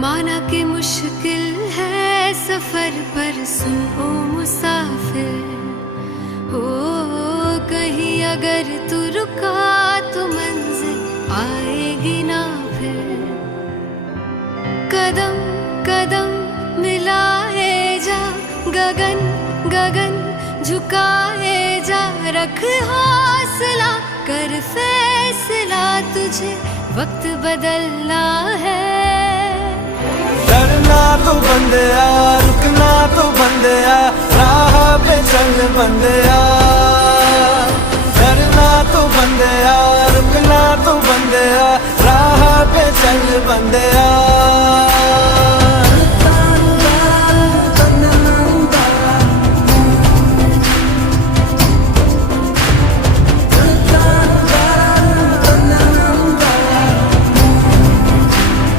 माना कि मुश्किल है सफर पर सुन ओ मुसाफिर, हो कहीं अगर तू रुका तो मंजिल आएगी ना फिर। कदम कदम मिलाए जा, गगन गगन झुकाए जा, रख हौसला कर फैसला, तुझे वक्त बदलना है। डरना तो बंदिया, रुकना तो बंदिया, राह पे चल बंदिया। डरना तो बंदिया, रुकना तो बंदिया, राह पे चल बंदिया।